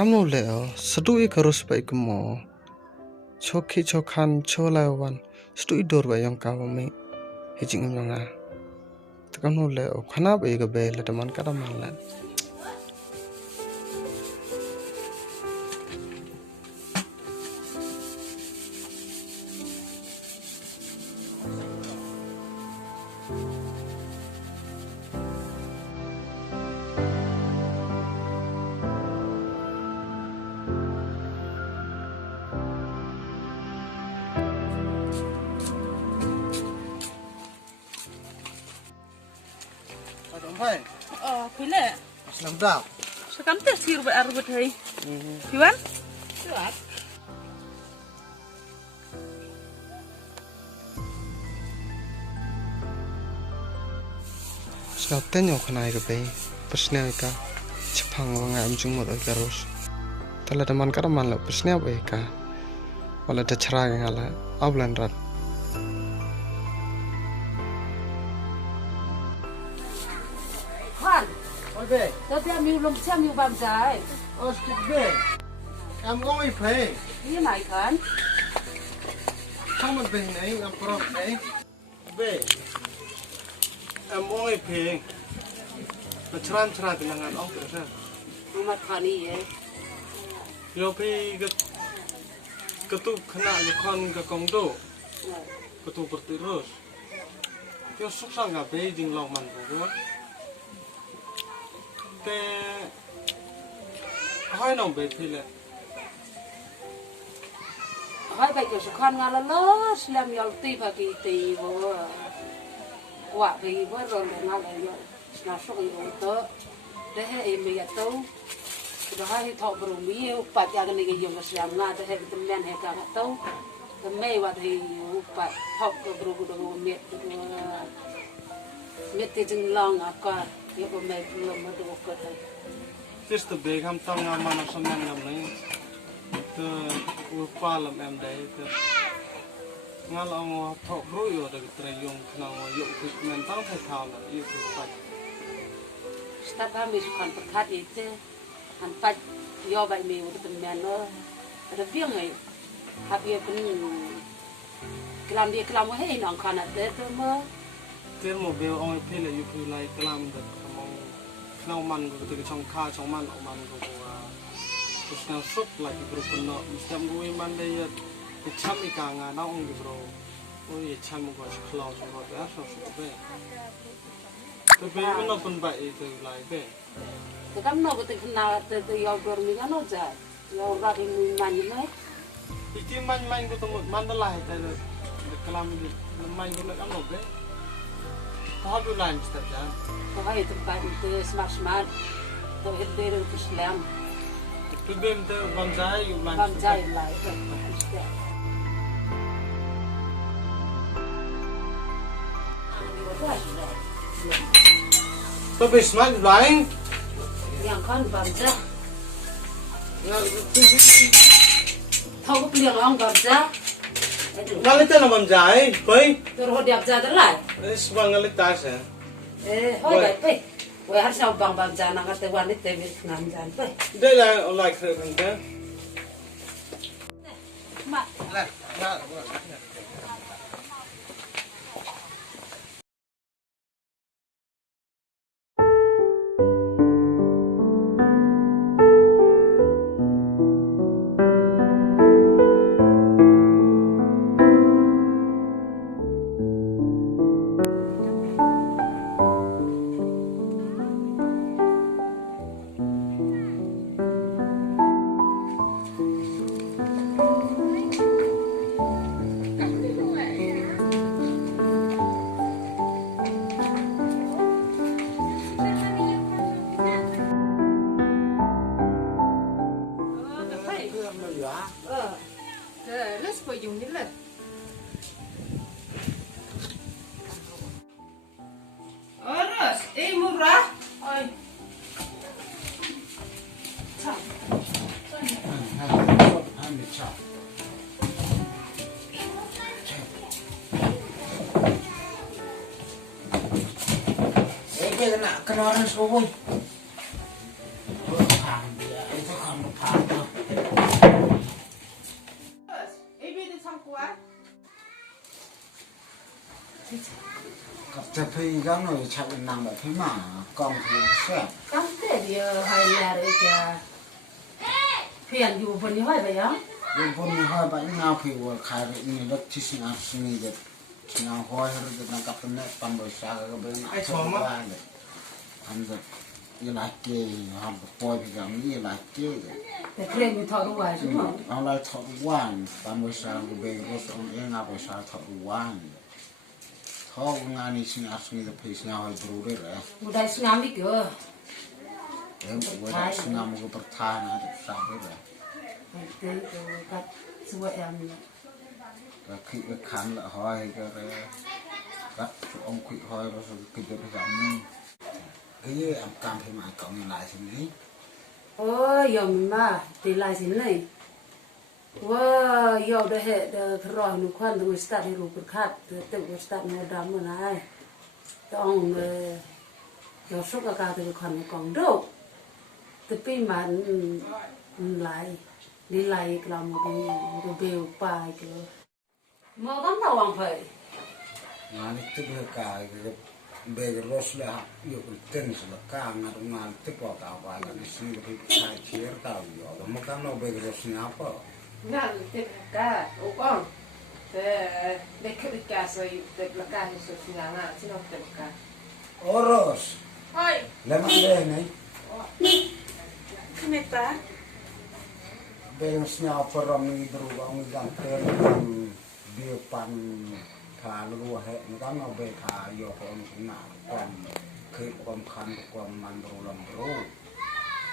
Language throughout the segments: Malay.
Kamu leo sedui karus baik kemo choki chokan cholawan sedui dor bayang kawami hijing nga kamu leo kana baik bela teman kada malan Hai. Oh, pilih. Selamat dah. Sekarang tersir berbut hari. Iwan? Siap. Sekarang tanya kena ikan bay, pesnya ikan, cepang wangai amjung mut ikan ros. Telah teman kada malah pesnya bay ikan, walau ada cerah yang ala, ablan rat. Bê. Tôi sẽ miêu lông xem miêu vàng dài. Skip bê. Em có mấy phê. Như này khẩn. Không một bình này, em có phê. Bê. Em có mấy phê. Nó chran thì ngang ốc được sao? Nó mặt khẩn đi ấy. Yo phê cái tu khana cái con cái công đồ. Cái tu bật terus. Yo súc sang cả bê ding lòng man của Te hai nông bê phi lệ. Hai bây giờ sẽ con ngà là lỡ làm nhau tì và tì vô quả vì với rồi là ngà là nhau là số cái ổn tớ để hệ em bây giờ tớ rồi hai thọ bổ mỹ bắt ra cái này cái dùng cái làm ngà để hệ tâm men hệ cả tớ cái mấy vật thì bắt thọ cái bổ cái đồ miệt thì chừng long à cả Yo ko may belum ada waktu tu. Terus tu beg ham tang ngaman apa semen ngam ni. Tu upalam em dah tu. Ngal ang thok rui yo dah Trei yung kenal yo men tang thay thau lah yo kupat. Setiap kami sukan perkat itu, hanpat yo baik me untuk teman lo. Ada biang ay, habis pun kelam dia kelam hey nang kanak tu mah. Terus mobil orang pil yo pilai kelam dah. Nau man ko tu chong kha chong man man ko terus nang sup lagi bro kono mistam gue man deh ya cham ikanga nau ong bro oh ya cham ko khlau so ko ya so so be tu be no pun ba itu lai be tu kam no ko tu kena tu yo gor mi kan oja yo ra ki man ni mai iki man ko tu man da lai ta kelam man ko na kam no be How do you like that, Jan? Kau hai tempat itu smart, tu itu dia tu Islam. Tu bem tu bangzai, you like. Bangzai lah itu. Tu bem smart line. Yang kan bangzai. Tahu kau beli orang bangzai. Ngalit na bangzai, boy. Terus dia bangzai lah. Sebang ngalit tas ya. Hoi baik pe. Wei harus yang bang jana ngat wanit tebe nganjan pe. Dia lah like kan dia. Mak. Lah. Let's put you in it. Oras, murah. Oi. Cái nạ cái nó số vui hàng địa itu kan hàng tuh cặp chè phi cái này chặt nằm ở phía mà còn thì sẽ cắm thế thì hay là đấy kìa phiền dù phần như vậy vậy á bên bên như hơi bạn nào thì vừa khai được như đất chỉ sinh ăn sinh được nào hơi hơi được nằm cặp bên này toàn bộ xa cái bên này không có ai được anh được như là kê học bồi thì giống như là kê để kêu người thọ đúng chứ không ông lại thọ quan toàn bộ xa cái bên có số em nào bộ xa thọ quan thọ ngang đi sinh ăn sinh được thì nào hơi bự đấy rồi một đại sinh ngắm đi kìa em vừa đã sinh năm một cái bậc thang nào được sao đấy rồi cái cắt xua em cái khi cái khăn là hỏi cái cắt ông quỵ hỏi rồi cái cái giống cái gì em cảm thấy mà cộng lại thì nghĩ ôi giờ mình mà thì lại thế này wow giờ đây hệ rồi nó khoan rồi start đi rồi khát tự start nó đam mà này ông giờ suốt cả từ khoan còn đâu từ khi mà lại đi lại làm một cái bèo bài cái mà lắm đâu ông phải nó đi tức là cái bề cái rốt là nhiều cái tên là càng nó cũng là tức vào tàu vài là cái sinh cái sai chia tàu rồi mà cái nó bề cái rốt nhau có ngang tức cả ô con để cái cái sợi tức là cái sợi ngang à chứ không tức cả oros ơi làm gì đây này cái ta bề cái nhau phải làm gì đó ông làm cái điều pan thà luôn hệ nó nó bề thà vô con cũng nào conคือความคันความมันรู้ลำรู้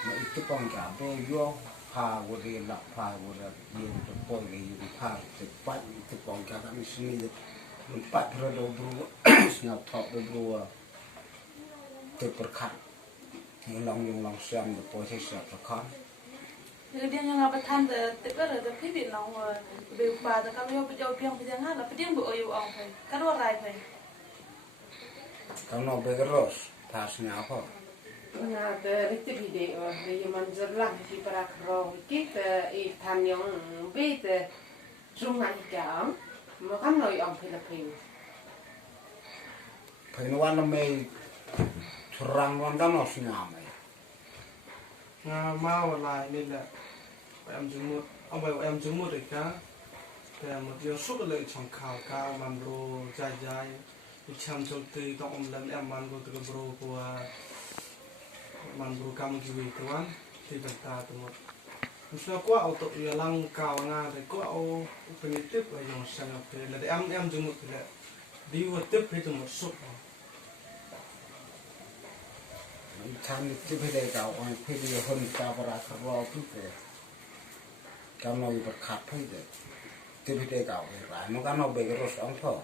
มาอีกที่ป้องกันไปย่อพาวัวเรียนหลักพาวัวเรียนตัวป้องกันอยู่พาติดปัดที่ป้องกันกันสิ่งนี้มันปัดเพราะเราบรัวสิ่งทอดเราบรัวติดประคันยังลองเสียงตัวป้องที่เสียประคันคือเดี๋ยวยังเอาไปทำแต่ก็เลยแต่พี่บิดน้องเบลปลาแต่ก็ไม่เอาไปเอาเพียงไปยังห้าแล้วไปเดี่ยงบุเอาอยู่เอาไปก็รู้อะไรไปก็นอกเบกรสพาสิ่งเอาพอ Nah, itu video, dia menjelang di perakro kita ikan yang beda, sungai jam, makan noi orang Filipina. เพราะว่าเราไม่ทุรังวันกันเราสิ่งเอาไหม งาเมาลายนี่แหละไปแอมจมูกเอาไปแอมจมูกอีกนะแต่หมดเดียวสุดเลยช่องข่าวกาวมันโรใจใจอีกชามโจมตีต้องอมเล่นแอมมันโรตะกบโรกัวมันโรกำกีวีตัวที่เป็นตาตัวหมดมันเชื่อว่าเอาตัวอย่าลังกาวงาแต่ก็เอาเป็นติ๊บไปอย่างสงบเลยแล้วแอมจมูกเลยดีกว่าติ๊บให้ตัวหมดสุด ท่านที่พิธีเก่าอันพิธีคนกาบราคารอพิธีกำลังประคับพิธีที่พิธีเก่าหลายมันก็นอกเบกรสองพ่อ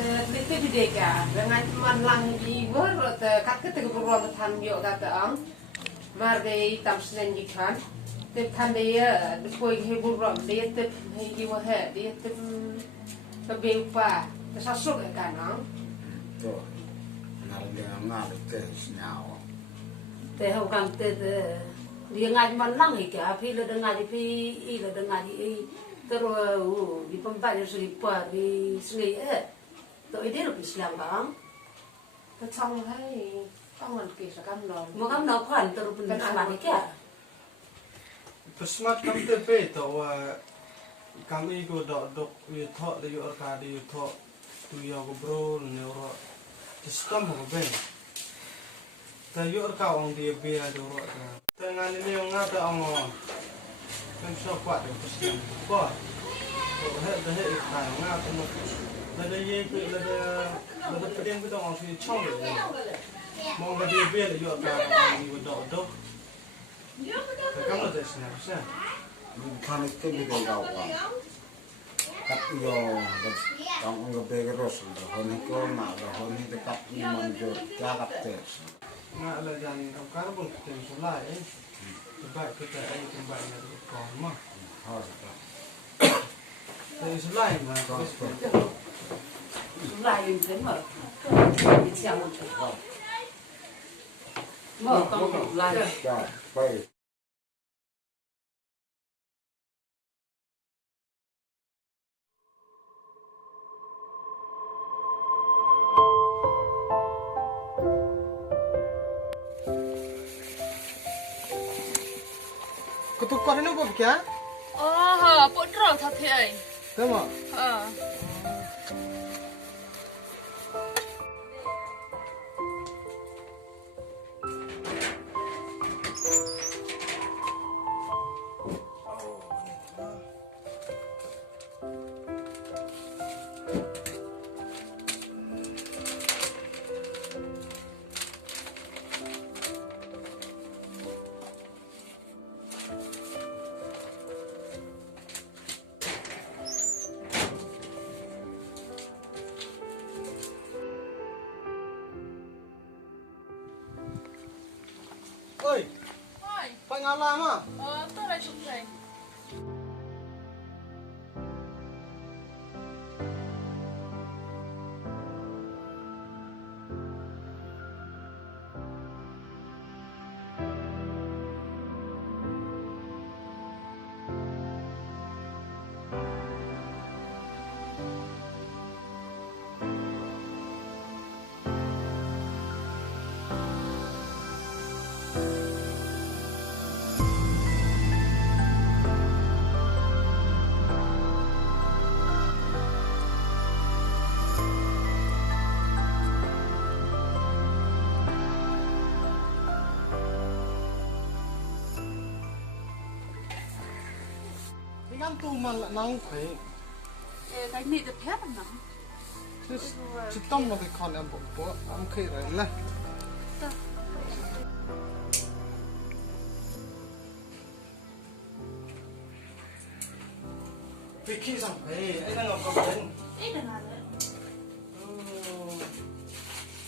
Itu video dengan manlang di luar, kat kita keperluan tan yo kata ang, margai tam senen jikan, tep tan dia, depois heburam dia tep hiwa he, dia tep kebeupa, kesasuk kan ang. Tuh, ngal teh senyawa. Teh orang teh dia ngaji manlang ika, api le dengar api, le dengar terus di tempat yang seripa di sini tụi đi được Islam bang, cái xong hay xong rồi kì sẽ cam rồi mà cam nào khoản tụi mình làm gì kia, Pesmat kami tepe tau kami ko dok yuthok de yor ka de yuthok tu yo ko bro ne ro diskam ko ben ta yor ka ong de be a do ro ta ngan ni nga ta ong kan so kwa de pesmat ko to he ka nga ko mo la de ye ko la de pedeng ko ong si chong de mong ga de be le yor ka ong ni do do kamu dah senang sen.ท่านที่พิธีเก่ากับโยต้ององค์เบกรสคนนี้ก็มาคนนี้จะกับมันจุดจ้ากับเตส Nggak ada jangan kau pun kita sulai. Coba kita coba dari kawan mah. Dari sulai mah. Sulai yang thế đi xem một chút. Mở con sulai. Rồi, quay. Ketukar ini apa ya? Oh, potro thật thầy. Thế mà. Ôi, phải ngáo làm à? Tôi lại chụp thầy. Ngắm tu mà lại nóng phải. Cái này được phép không? Chỉ tông một cái con em bộ ăn khi rồi nè. Vì khi rằng phải ấy đang ngọc cầm lên. Ít là nào đấy.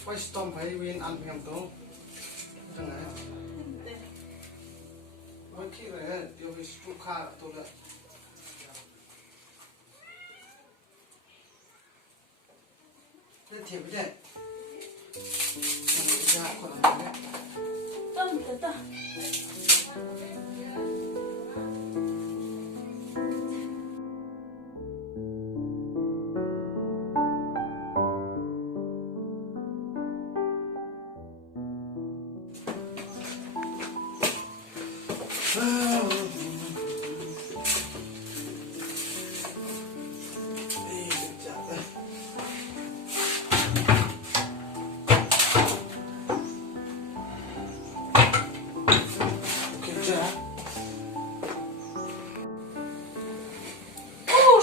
Quay storm phải viên ăn ngắm tu. Chẳng này. Quay khi rồi tiêu vì sụp khá là tốt nữa. Thế thì bây giờ ra còn làm đấy. Tâm từ từ.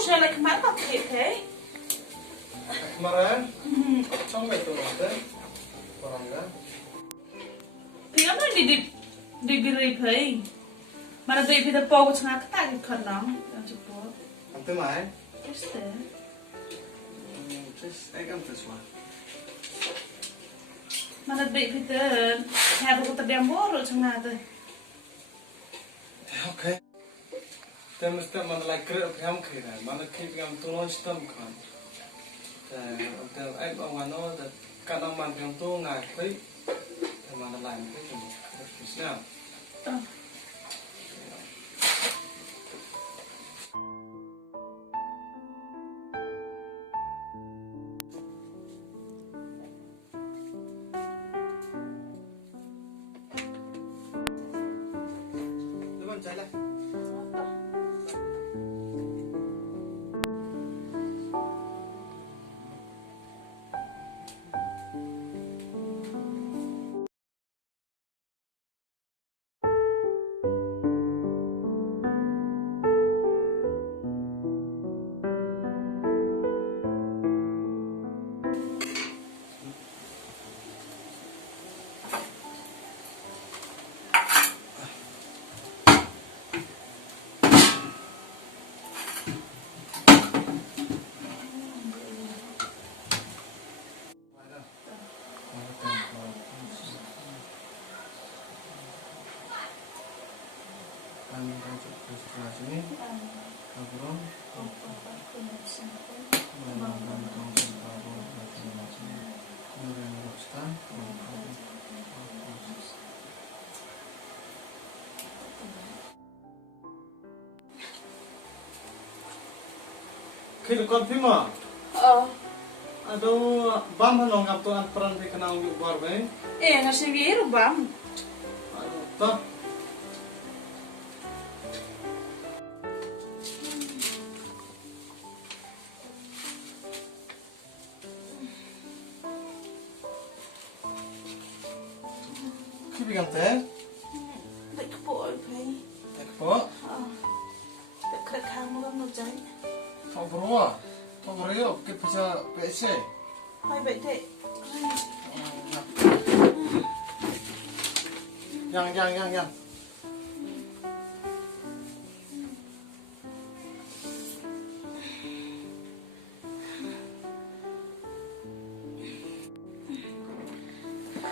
Sao lại mắn học thiệt thế? Kemarin, trong ngày tôi nói đấy, orang đó. Thì nó đi grip ấy. Mà nó đi thì nó bầu cho nó cái khẩn nóng. Làm chụp bố. Làm thế mày? Just thế. Just egg am this one. Mà nó đi thì hẹp của tập đem bố rồi trong nào thôi. Okay. Then mesti mana lagi kerja kerjam kerja, mana kerja yang tu non sistem kan. Then ai bawa mana, kadang mana yang tu ngai kerja, then mana lain kerja macam macam. Lepas jalan. dan rajuk ke sebelah sini. Kabron. Melakukan tongkat kabron ke sini. Kemudian rostan. Kira konfirma. Aduh, bam hanong kaptuan peran di kenang yuk buar bae. Ngasih biru bam. Aduh, toh. Kipi kante? Để cái bộ phải. Tekpo. Để cái khang nó nó cháy. Tong bro. Tong bro yuk, kita bisa PC. Hai vậy thế. Yang.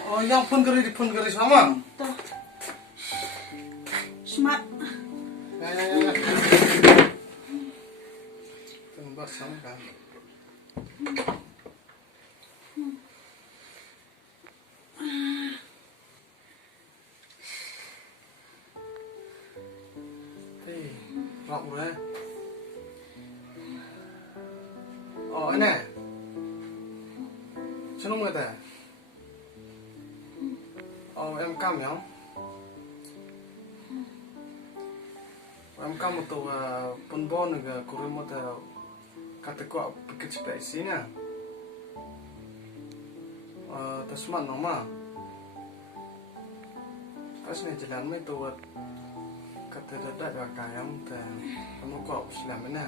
Oh, yang pun keri sama. Tuh. Smart. Ya. Tembak sama kan. Rộng rồi. Ini. Senang nggak teh? Em cam ya? Em cam untuk penbon juga kurang mau teh kata kau pikir spesinya. Terus mana nama? Terus ni jalan mai tu kata dadak kayam teh kamu kau Islam ni.